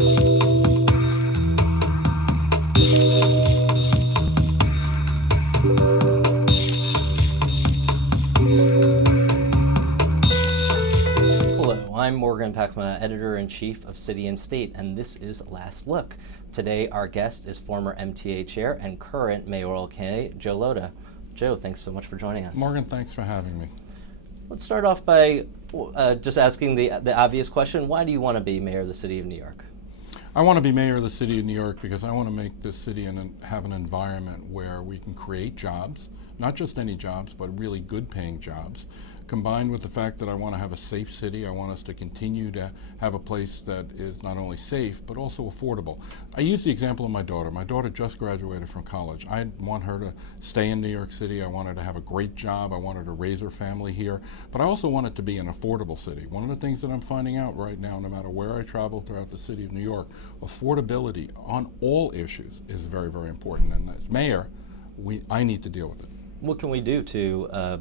I'm Morgan Pacma, Editor-in-Chief of City and State, and this is Last Look. Today, our guest is former MTA Chair and current mayoral candidate, Joe Lhota. Joe, thanks so much for joining us. Morgan, thanks for having me. Let's start off by just asking the obvious question. Why do you want to be mayor of the city of New York? I want to be mayor of the city of New York because I want to make this city have an environment where we can create jobs, not just any jobs, but really good paying jobs. Combined with the fact that I want to have a safe city, I want us to continue to have a place that is not only safe, but also affordable. I use the example of my daughter. My daughter just graduated from college. I want her to stay in New York City. I want her to have a great job. I want her to raise her family here. But I also want it to be an affordable city. One of the things that I'm finding out right now, no matter where I travel throughout the city of New York, affordability on all issues is very, very important. And as mayor, I need to deal with it. What can we do to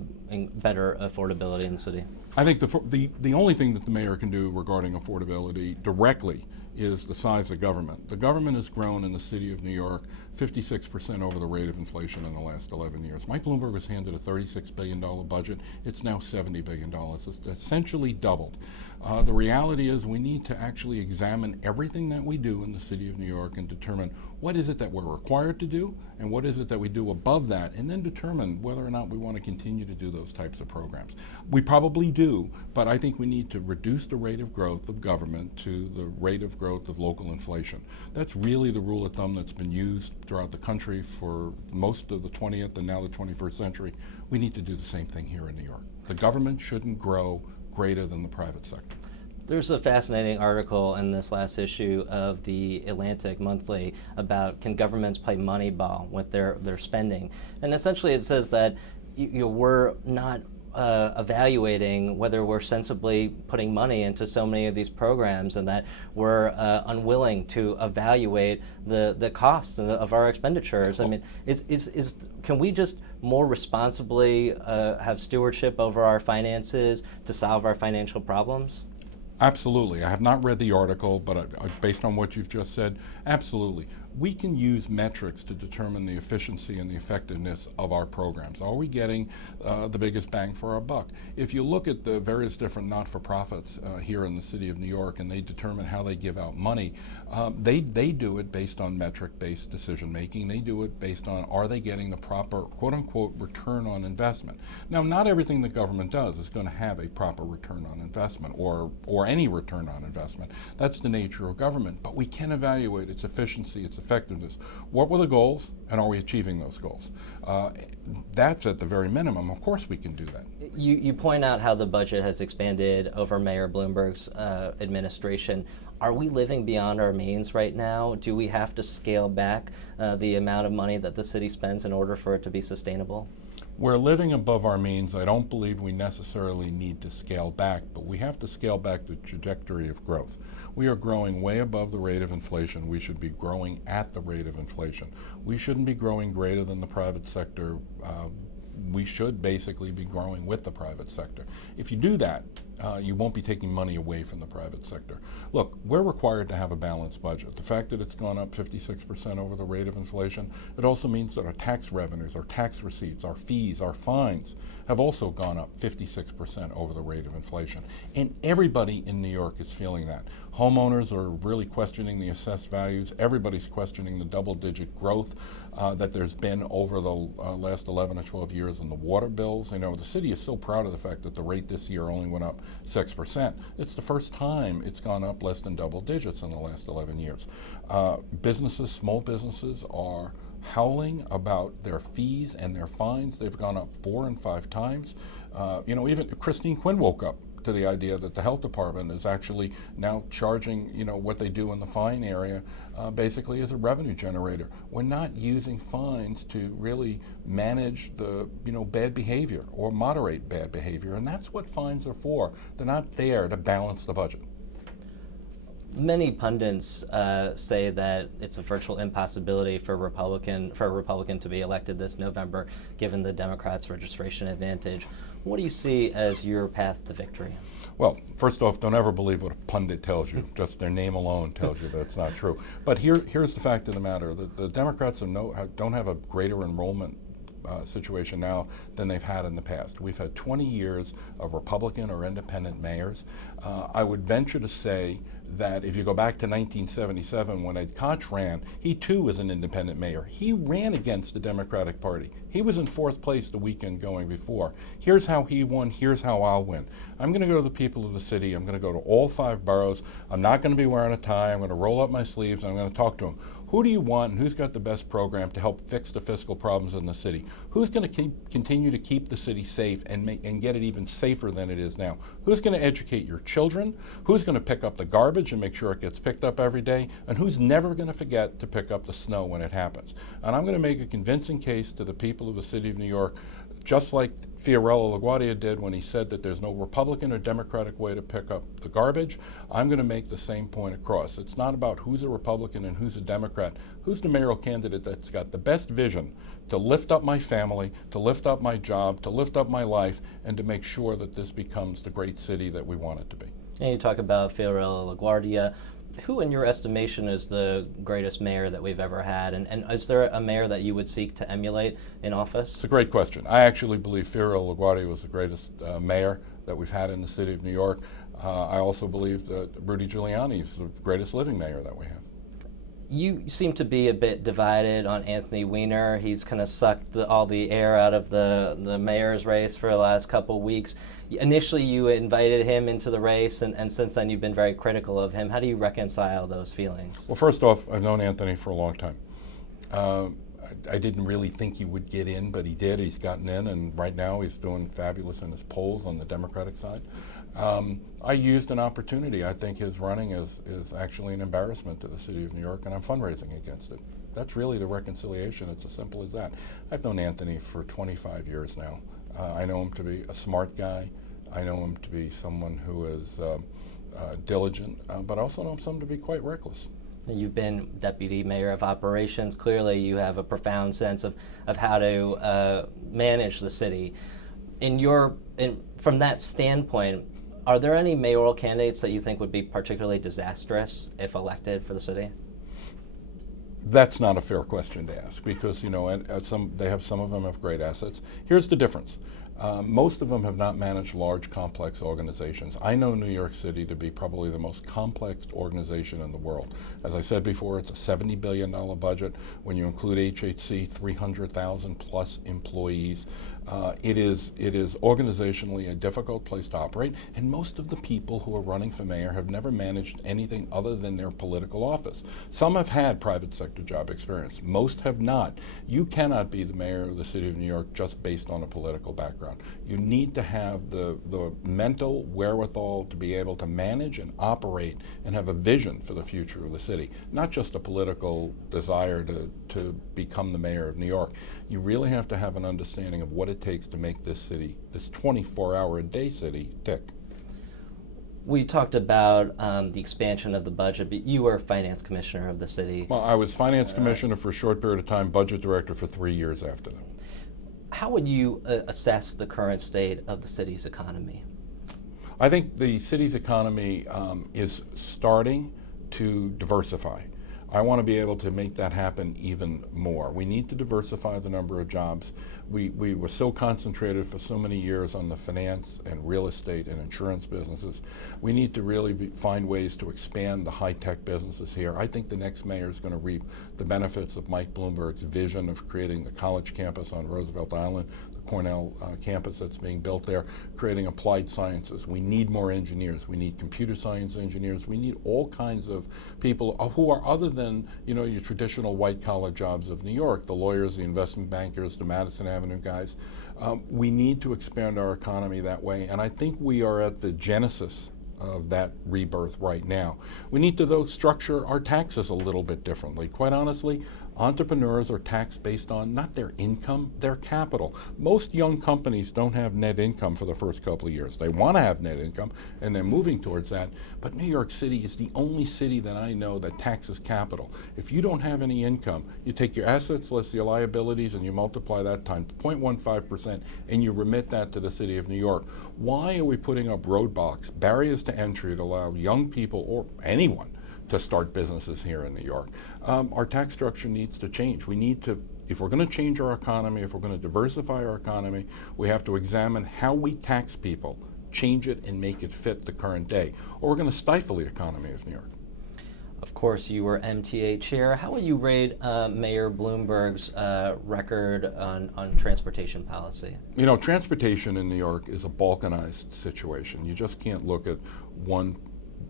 better affordability in the city? I think the only thing that the mayor can do regarding affordability directly is the size of government. The government has grown in the city of New York 56% over the rate of inflation in the last 11 years. Mike Bloomberg was handed a $36 billion budget. It's now $70 billion. It's essentially doubled. The reality is we need to actually examine everything that we do in the city of New York and determine what is it that we're required to do and what is it that we do above that, and then determine whether or not we want to continue to do those types of programs. We probably do, but I think we need to reduce the rate of growth of government to the rate of growth of local inflation. That's really the rule of thumb that's been used throughout the country for most of the 20th and now the 21st century. We need to do the same thing here in New York. The government shouldn't grow greater than the private sector. There's a fascinating article in this last issue of the Atlantic Monthly about can governments play Moneyball with their spending. And essentially it says that we're not evaluating whether we're sensibly putting money into so many of these programs, and that we're unwilling to evaluate the costs of our expenditures. I mean, can we just more responsibly have stewardship over our finances to solve our financial problems? Absolutely. I have not read the article, but based on what you've just said, absolutely. We can use metrics to determine the efficiency and the effectiveness of our programs. Are we getting the biggest bang for our buck? If you look at the various different not-for-profits here in the city of New York and they determine how they give out money, they do it based on metric-based decision-making. They do it based on are they getting the proper quote-unquote return on investment. Now, not everything the government does is going to have a proper return on investment or any return on investment. That's the nature of government, but we can evaluate its efficiency, its effectiveness. What were the goals, and are we achieving those goals? That's at the very minimum. Of course we can do that. You point out how the budget has expanded over Mayor Bloomberg's administration. Are we living beyond our means right now? Do we have to scale back the amount of money that the city spends in order for it to be sustainable? We're living above our means. I don't believe we necessarily need to scale back, but we have to scale back the trajectory of growth. We are growing way above the rate of inflation. We should be growing at the rate of inflation. We shouldn't be growing greater than the private sector. We should basically be growing with the private sector. If you do that, you won't be taking money away from the private sector. Look, we're required to have a balanced budget. The fact that it's gone up 56% over the rate of inflation, it also means that our tax revenues, our tax receipts, our fees, our fines have also gone up 56% over the rate of inflation. And everybody in New York is feeling that. Homeowners are really questioning the assessed values. Everybody's questioning the double-digit growth that there's been over the last 11 or 12 years in the water bills. You know, the city is so proud of the fact that the rate this year only went up 6%. It's the first time it's gone up less than double digits in the last 11 years. Businesses, small businesses are howling about their fees and their fines. They've gone up 4 and 5 times. Even Christine Quinn woke up to the idea that the health department is actually now charging, what they do in the fine area basically as a revenue generator. We're not using fines to really manage the, bad behavior or moderate bad behavior, and that's what fines are for. They're not there to balance the budget. Many pundits say that it's a virtual impossibility for a Republican to be elected this November, given the Democrats' registration advantage. What do you see as your path to victory? Well, first off, don't ever believe what a pundit tells you. Just their name alone tells you that's not true. But here's the fact of the matter. The Democrats don't have a greater enrollment situation now than they've had in the past. We've had 20 years of Republican or independent mayors. I would venture to say that if you go back to 1977 when Ed Koch ran, he too was an independent mayor. He ran against the Democratic Party. He was in fourth place the weekend going before. Here's how he won, here's how I'll win. I'm going to go to the people of the city, I'm going to go to all 5 boroughs, I'm not going to be wearing a tie, I'm going to roll up my sleeves, I'm going to talk to them. Who do you want and who's got the best program to help fix the fiscal problems in the city? Who's going to continue to keep the city safe and get it even safer than it is now? Who's going to educate your children? Who's going to pick up the garbage and make sure it gets picked up every day? And who's never going to forget to pick up the snow when it happens? And I'm going to make a convincing case to the people of the city of New York, just like Fiorello LaGuardia did when he said that there's no Republican or Democratic way to pick up the garbage. I'm going to make the same point across. It's not about who's a Republican and who's a Democrat. Who's the mayoral candidate that's got the best vision to lift up my family, to lift up my job, to lift up my life, and to make sure that this becomes the great city that we want it to be. And you talk about Fiorello LaGuardia. Who, in your estimation, is the greatest mayor that we've ever had? And is there a mayor that you would seek to emulate in office? It's a great question. I actually believe Fiorello LaGuardia was the greatest mayor that we've had in the city of New York. I also believe that Rudy Giuliani is the greatest living mayor that we have. You seem to be a bit divided on Anthony Weiner. He's kind of sucked all the air out of the mayor's race for the last couple of weeks. Initially, you invited him into the race, and since then you've been very critical of him. How do you reconcile those feelings? Well, first off, I've known Anthony for a long time. I didn't really think he would get in, but he did. He's gotten in, and right now he's doing fabulous in his polls on the Democratic side. I used an opportunity. I think his running is actually an embarrassment to the city of New York, and I'm fundraising against it. That's really the reconciliation. It's as simple as that. I've known Anthony for 25 years now. I know him to be a smart guy. I know him to be someone who is diligent, but I also know him to be quite reckless. You've been deputy mayor of operations. Clearly, you have a profound sense of how to manage the city. From that standpoint, are there any mayoral candidates that you think would be particularly disastrous if elected for the city? That's not a fair question to ask because, you know, some of them have great assets. Here's the difference. Most of them have not managed large, complex organizations. I know New York City to be probably the most complex organization in the world. As I said before, it's a $70 billion budget. When you include HHC, 300,000 plus employees. It is organizationally a difficult place to operate, and most of the people who are running for mayor have never managed anything other than their political office. Some have had private sector job experience. Most have not. You cannot be the mayor of the city of New York just based on a political background. You need to have the mental wherewithal to be able to manage and operate and have a vision for the future of the city, not just a political desire to become the mayor of New York. You really have to have an understanding of what it takes to make this city, this 24-hour-a-day city, tick. We talked about the expansion of the budget, but you were finance commissioner of the city. Well, I was finance commissioner for a short period of time, budget director for 3 years after that. How would you assess the current state of the city's economy? I think the city's economy is starting to diversify. I want to be able to make that happen even more. We need to diversify the number of jobs. We were so concentrated for so many years on the finance and real estate and insurance businesses. We need to really find ways to expand the high-tech businesses here. I think the next mayor is going to reap the benefits of Mike Bloomberg's vision of creating the college campus on Roosevelt Island, Cornell campus that's being built there, creating applied sciences. We need more engineers. We need computer science engineers. We need all kinds of people who are other than, you know, your traditional white-collar jobs of New York, the lawyers, the investment bankers, the Madison Avenue guys. We need to expand our economy that way, and I think we are at the genesis of that rebirth right now. We need to, though, structure our taxes a little bit differently. Quite honestly, Entrepreneurs are taxed based on not their income, their capital. Most young companies don't have net income for the first couple of years. They want to have net income, and they're moving towards that. But New York City is the only city that I know that taxes capital. If you don't have any income, you take your assets less your liabilities and you multiply that times 0.15% and you remit that to the city of New York. Why are we putting up roadblocks, barriers to entry to allow young people or anyone to start businesses here in New York? Our tax structure needs to change. We need to, if we're going to change our economy, if we're going to diversify our economy, we have to examine how we tax people, change it and make it fit the current day, or we're going to stifle the economy of New York. Of course, you were MTA chair. How would you rate Mayor Bloomberg's record on transportation policy? You know, transportation in New York is a balkanized situation. You just can't look at one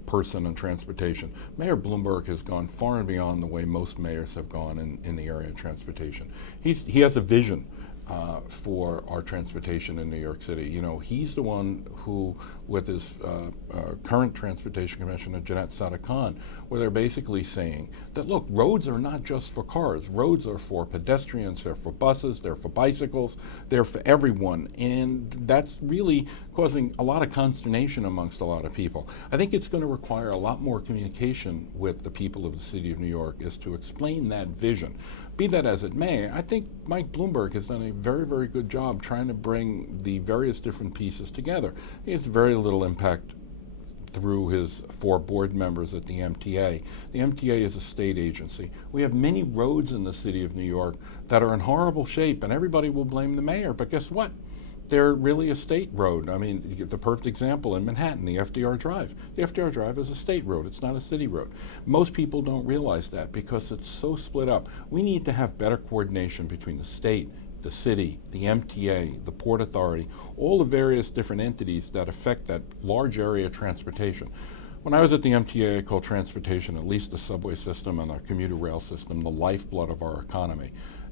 person in transportation. Mayor Bloomberg has gone far and beyond the way most mayors have gone in the area of transportation. He has a vision for our transportation in New York City. You know, he's the one who, with his current Transportation Commissioner, Jeanette Sada-Khan, where they're basically saying that, look, roads are not just for cars. Roads are for pedestrians, they're for buses, they're for bicycles, they're for everyone. And that's really causing a lot of consternation amongst a lot of people. I think it's going to require a lot more communication with the people of the city of New York as to explain that vision. Be that as it may, I think Mike Bloomberg has done a very, very good job trying to bring the various different pieces together. He has very little impact through his 4 board members at the MTA. The MTA is a state agency. We have many roads in the city of New York that are in horrible shape, and everybody will blame the mayor. But guess what? They're really a state road. I mean, you get the perfect example in Manhattan, the FDR Drive. The FDR Drive is a state road. It's not a city road. Most people don't realize that because it's so split up. We need to have better coordination between the state, the city, the MTA, the Port Authority, all the various different entities that affect that large area of transportation. When I was at the MTA, I called transportation, at least the subway system and our commuter rail system, the lifeblood of our economy.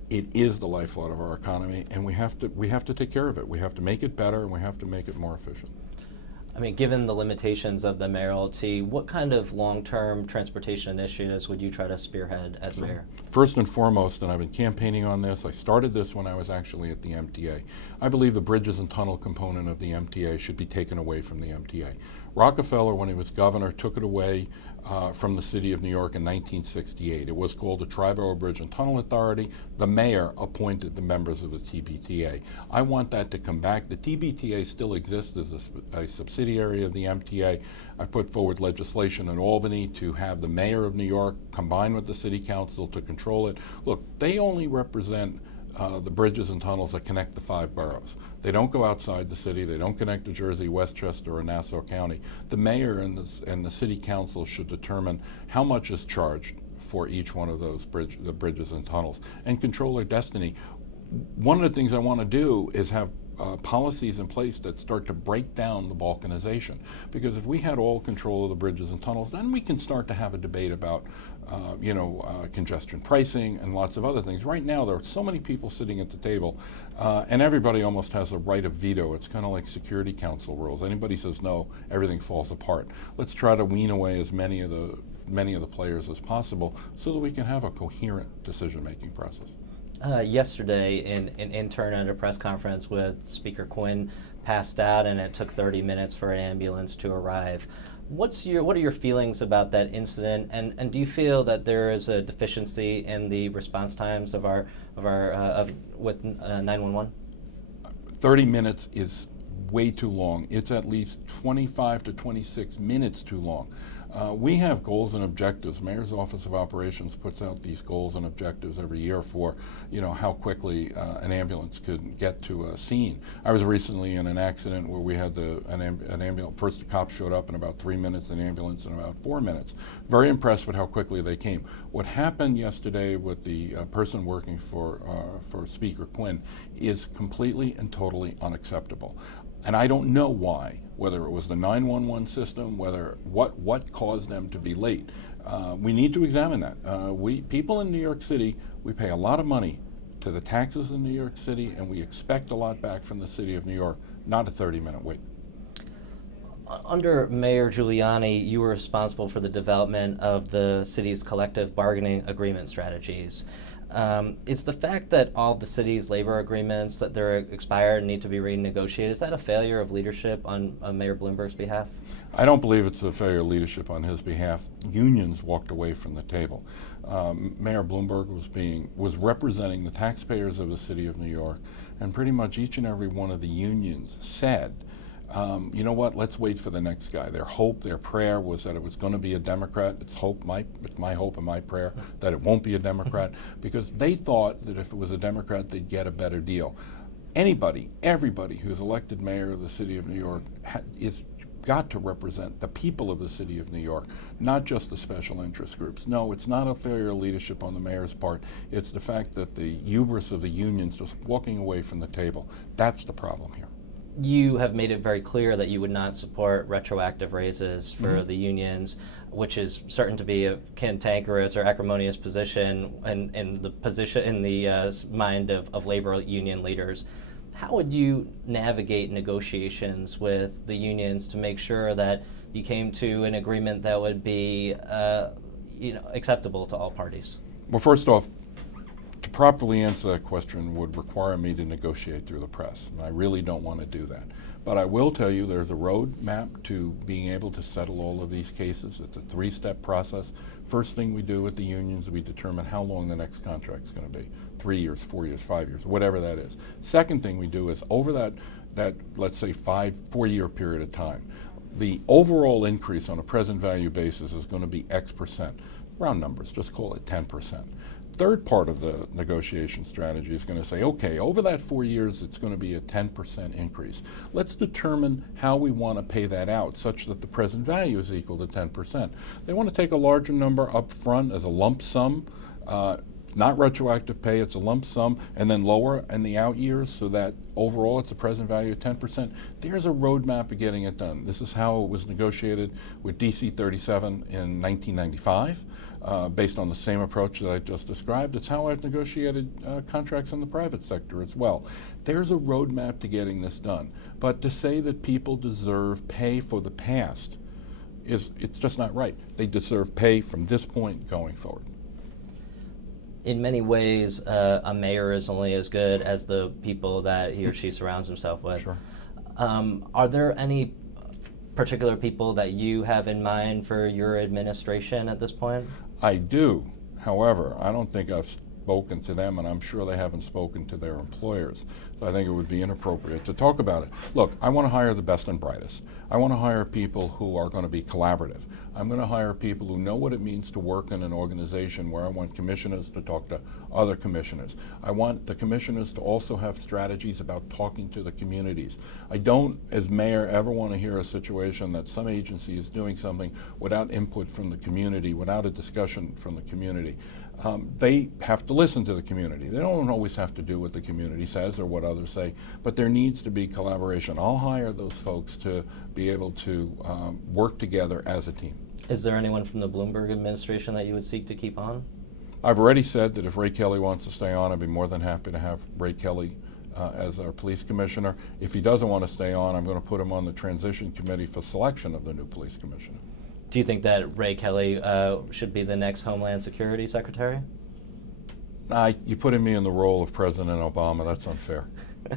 It is the lifeblood of our economy, and we have to take care of it. We have to make it better, and we have to make it more efficient. I mean, given the limitations of the mayoralty, what kind of long-term transportation initiatives would you try to spearhead as mayor? First and foremost, and I've been campaigning on this, I started this when I was actually at the MTA. I believe the bridges and tunnel component of the MTA should be taken away from the MTA. Rockefeller, when he was governor, took it away from the city of New York in 1968. It was called the Triborough Bridge and Tunnel Authority. The mayor appointed the members of the TBTA. I want that to come back. The TBTA still exists as a subsidiary of the MTA. I put forward legislation in Albany to have the mayor of New York combine with the city council to control it. Look, they only represent the bridges and tunnels that connect the 5 boroughs. They don't go outside the city. They don't connect to Jersey, Westchester, or Nassau County. The mayor and the city council should determine how much is charged for each one of those bridges and tunnels and control their destiny. One of the things I want to do is have policies in place that start to break down the balkanization. Because if we had all control of the bridges and tunnels, then we can start to have a debate about congestion pricing and lots of other things. Right now, there are so many people sitting at the table, and everybody almost has a right of veto. It's kind of like Security Council rules. Anybody says no, everything falls apart. Let's try to wean away as many of the players as possible so that we can have a coherent decision-making process. Yesterday, an intern at a press conference with Speaker Quinn passed out, and it took 30 minutes for an ambulance to arrive. What are your feelings about that incident, and do you feel that there is a deficiency in the response times with 911? 30 minutes is way too long. It's at least 25 to 26 minutes too long. We have goals and objectives. Mayor's Office of Operations puts out these goals and objectives every year for, how quickly an ambulance could get to a scene. I was recently in an accident where we had an ambulance. First, the cops showed up in about 3 minutes, an ambulance in about 4 minutes. Very impressed with how quickly they came. What happened yesterday with the person working for Speaker Quinn is completely and totally unacceptable. And I don't know why, whether it was the 911 system, what caused them to be late. We need to examine that. People in New York City, we pay a lot of money to the taxes in New York City, and we expect a lot back from the city of New York, not a 30-minute wait. Under Mayor Giuliani, you were responsible for the development of the city's collective bargaining agreement strategies. Is the fact that all of the city's labor agreements that they're expired and need to be renegotiated, is that a failure of leadership on Mayor Bloomberg's behalf? I don't believe it's a failure of leadership on his behalf. Unions walked away from the table. Mayor Bloomberg was representing the taxpayers of the city of New York, and pretty much each and every one of the unions said, you know what, let's wait for the next guy. Their hope, their prayer was that it was going to be a Democrat. It's my hope and my prayer that it won't be a Democrat, because they thought that if it was a Democrat, they'd get a better deal. Everybody who's elected mayor of the city of New York is got to represent the people of the city of New York, not just the special interest groups. No, it's not a failure of leadership on the mayor's part. It's the fact that the hubris of the unions just walking away from the table. That's the problem here. You have made it very clear that you would not support retroactive raises for the unions, which is certain to be a cantankerous or acrimonious position in the mind of labor union leaders. How would you navigate negotiations with the unions to make sure that you came to an agreement that would be acceptable to all parties? Well, first off, to properly answer that question would require me to negotiate through the press, and I really don't want to do that. But I will tell you there's a roadmap to being able to settle all of these cases. It's a three-step process. First thing we do with the unions, we determine how long the next contract is going to be. 3 years, 4 years, 5 years, whatever that is. Second thing we do is over that let's say 4-year period of time, the overall increase on a present value basis is going to be X percent. Round numbers, just call it 10%. Third part of the negotiation strategy is going to say, okay, over that 4 years, it's going to be a 10% increase. Let's determine how we want to pay that out such that the present value is equal to 10%. They want to take a larger number up front as a lump sum, not retroactive pay, it's a lump sum, and then lower in the out years so that overall it's a present value of 10%. There's a roadmap of getting it done. This is how it was negotiated with DC 37 in 1995. Based on the same approach that I just described. It's how I've negotiated contracts in the private sector as well. There's a roadmap to getting this done. But to say that people deserve pay for the past, it's just not right. They deserve pay from this point going forward. In many ways, a mayor is only as good as the people that he or she surrounds himself with. Sure. Are there any particular people that you have in mind for your administration at this point? I do. However, I don't think I've spoken to them, and I'm sure they haven't spoken to their employers. So I think it would be inappropriate to talk about it. Look, I want to hire the best and brightest. I want to hire people who are going to be collaborative. I'm going to hire people who know what it means to work in an organization where I want commissioners to talk to other commissioners. I want the commissioners to also have strategies about talking to the communities. I don't, as mayor, ever want to hear a situation that some agency is doing something without input from the community, without a discussion from the community. They have to listen to the community. They don't always have to do what the community says or what others say, but there needs to be collaboration. I'll hire those folks to be able to work together as a team. Is there anyone from the Bloomberg administration that you would seek to keep on? I've already said that if Ray Kelly wants to stay on, I'd be more than happy to have Ray Kelly as our police commissioner. If he doesn't want to stay on, I'm going to put him on the transition committee for selection of the new police commissioner. Do you think that Ray Kelly should be the next Homeland Security Secretary? You putting me in the role of President Obama, that's unfair.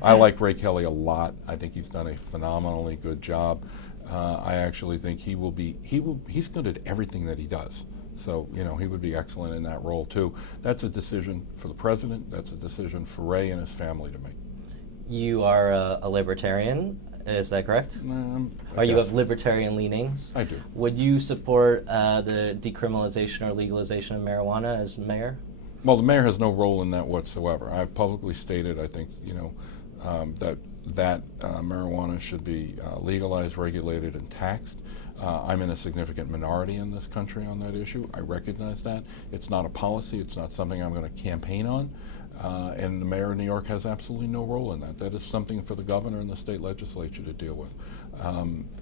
I like Ray Kelly a lot. I think he's done a phenomenally good job. I actually think he's good at everything that he does. So, he would be excellent in that role too. That's a decision for the president. That's a decision for Ray and his family to make. You are a libertarian, is that correct? Or you have libertarian leanings? I do. Would you support the decriminalization or legalization of marijuana as mayor? Well, the mayor has no role in that whatsoever. I've publicly stated, I think, that marijuana should be legalized, regulated, and taxed. I'm in a significant minority in this country on that issue. I recognize that. It's not a policy. It's not something I'm going to campaign on. And the mayor of New York has absolutely no role in that. That is something for the governor and the state legislature to deal with.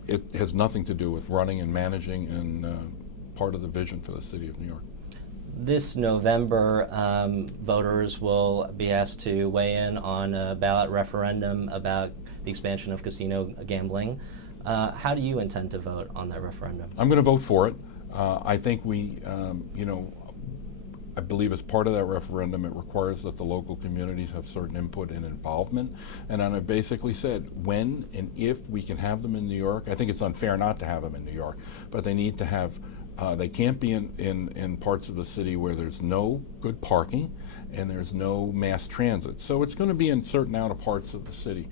It has nothing to do with running and managing and part of the vision for the city of New York. This November, voters will be asked to weigh in on a ballot referendum about the expansion of casino gambling. How do you intend to vote on that referendum? I'm going to vote for it. I think I believe as part of that referendum, it requires that the local communities have certain input and involvement. And I basically said, when and if we can have them in New York, I think it's unfair not to have them in New York, but they need to have, they can't be in parts of the city where there's no good parking and there's no mass transit. So it's going to be in certain outer parts of the city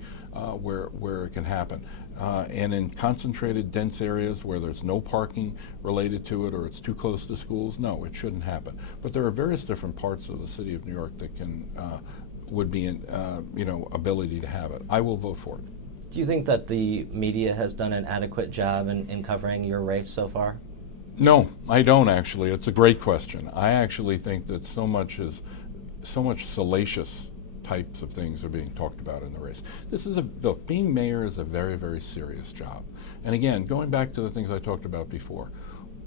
where it can happen. And in concentrated, dense areas where there's no parking related to it or it's too close to schools, no, it shouldn't happen. But there are various different parts of the city of New York that can, would be in, ability to have it. I will vote for it. Do you think that the media has done an adequate job in covering your race so far? No, I don't actually. It's a great question. I actually think that so much salacious types of things are being talked about in the race. Look, being mayor is a very, very serious job. And again, going back to the things I talked about before,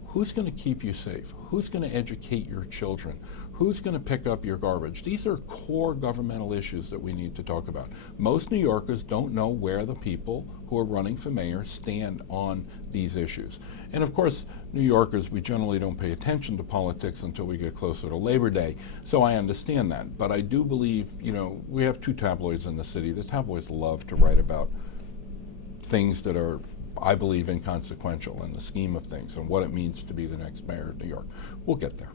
who's going to keep you safe? Who's going to educate your children? Who's going to pick up your garbage? These are core governmental issues that we need to talk about. Most New Yorkers don't know where the people who are running for mayor stand on these issues. And of course, New Yorkers, we generally don't pay attention to politics until we get closer to Labor Day. So I understand that. But I do believe, we have 2 tabloids in the city. The tabloids love to write about things that are, I believe, inconsequential in the scheme of things and what it means to be the next mayor of New York. We'll get there.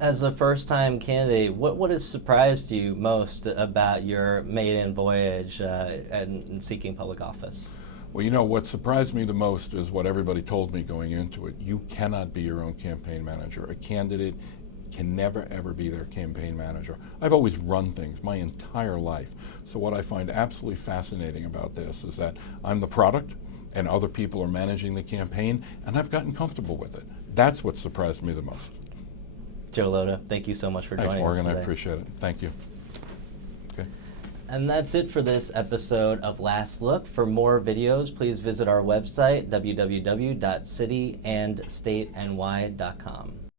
As a first-time candidate, what has surprised you most about your maiden voyage and seeking public office? Well, what surprised me the most is what everybody told me going into it. You cannot be your own campaign manager. A candidate can never, ever be their campaign manager. I've always run things my entire life. So what I find absolutely fascinating about this is that I'm the product and other people are managing the campaign, and I've gotten comfortable with it. That's what surprised me the most. Joe Lhota, thank you so much for joining us today. Thanks, Morgan. I appreciate it. Thank you. Okay. And that's it for this episode of Last Look. For more videos, please visit our website, www.cityandstateny.com.